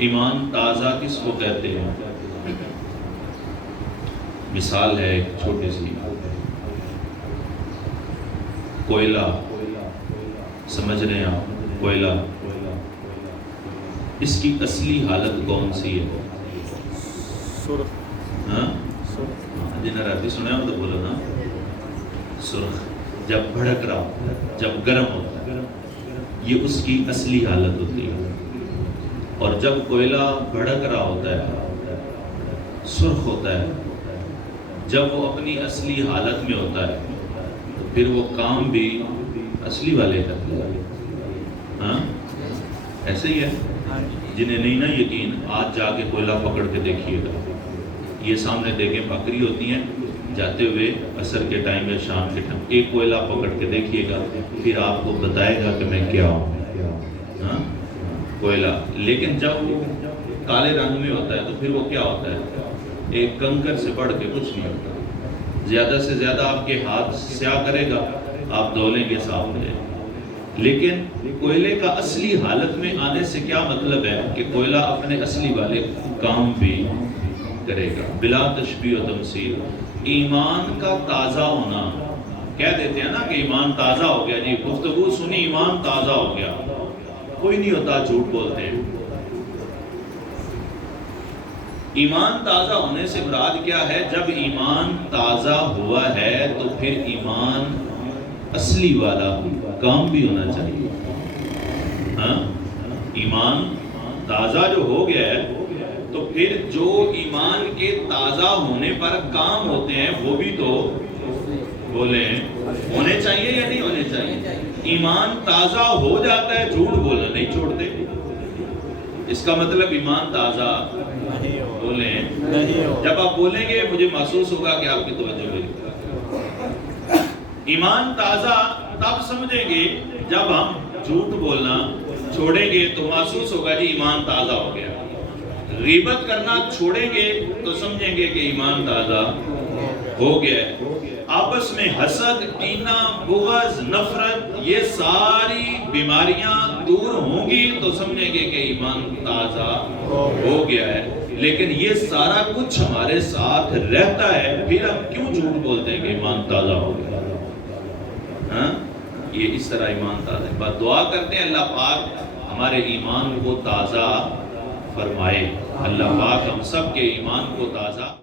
ایمان تازہ کس کو کہتے ہیں؟ مثال ہے ایک چھوٹی سی، کوئلہ سمجھ رہے ہیں آپ؟ کوئلہ، اس کی اصلی حالت کون سی ہے؟ ہاں جنہیں راتی سنا ہو تو بولو نا، سرخ، جب بھڑک رہا، جب گرم ہوتا ہے، یہ اس کی اصلی حالت ہوتی ہے۔ اور جب کوئلہ بھڑک رہا ہوتا ہے، سرخ ہوتا ہے، جب وہ اپنی اصلی حالت میں ہوتا ہے تو پھر وہ کام بھی اصلی والے کرتے ہیں۔ ہاں ایسے ہی ہے، جنہیں نہیں نا یقین، آج جا کے کوئلہ پکڑ کے دیکھیے گا، یہ سامنے دیکھیں بکری ہوتی ہیں، جاتے ہوئے عصر کے ٹائم یا شام کے ٹائم ایک کوئلہ پکڑ کے دیکھیے گا، پھر آپ کو بتائے گا کہ میں کیا ہوں۔ ہاں کوئلہ، لیکن جب وہ کالے رنگ میں ہوتا ہے تو پھر وہ کیا ہوتا ہے؟ ایک کنکر سے بڑھ کے کچھ نہیں ہوتا، زیادہ سے زیادہ آپ کے ہاتھ سیاہ کرے گا، آپ دھو لیں گے، صاف ہو جائے گا۔ لیکن کوئلے کا اصلی حالت میں آنے سے کیا مطلب ہے کہ کوئلہ اپنے اصلی والے کام بھی کرے گا، بلا تشبیہ و تمثیل۔ ایمان کا تازہ ہونا، کہہ دیتے ہیں نا کہ ایمان تازہ ہو گیا، جی گفتگو سنی ایمان تازہ ہو گیا، کوئی نہیں ہوتا، جھوٹ بولتے ہیں۔ ایمان تازہ ہونے سے مراد کیا ہے؟ جب ایمان تازہ ہوا ہے تو پھر ایمان اصلی والا کام بھی ہونا چاہیے۔ ہاں ایمان تازہ جو ہو گیا ہے تو پھر جو ایمان کے تازہ ہونے پر کام ہوتے ہیں وہ بھی تو بولیں ہونے چاہیے یا نہیں ہونے چاہیے؟ ایمان تازہ ہو جاتا ہے، جھوٹ بولنا نہیں چھوڑتے، اس کا مطلب ایمان تازہ بولیں جب آپ بولیں گے مجھے محسوس ہوگا کہ آپ کی توجہ میری طرف۔ ایمان تازہ تب سمجھیں گے جب ہم جھوٹ بولنا چھوڑیں گے تو محسوس ہوگا جی ایمان تازہ ہو گیا۔ غیبت کرنا چھوڑیں گے تو سمجھیں گے کہ ایمان تازہ ہو گیا ہے۔ آپس میں حسد، کینہ، بغض، نفرت، یہ ساری بیماریاں دور ہوں گی تو سمجھیں گے کہ ایمان تازہ ہو گیا ہے۔ لیکن یہ سارا کچھ ہمارے ساتھ رہتا ہے، پھر ہم کیوں جھوٹ بولتے ہیں کہ ایمان تازہ ہو گیا؟ ہاں یہ اس طرح ایمان تازہ ہے۔ بس دعا کرتے ہیں اللہ پاک ہمارے ایمان کو تازہ فرمائے، اللہ پاک ہم سب کے ایمان کو تازہ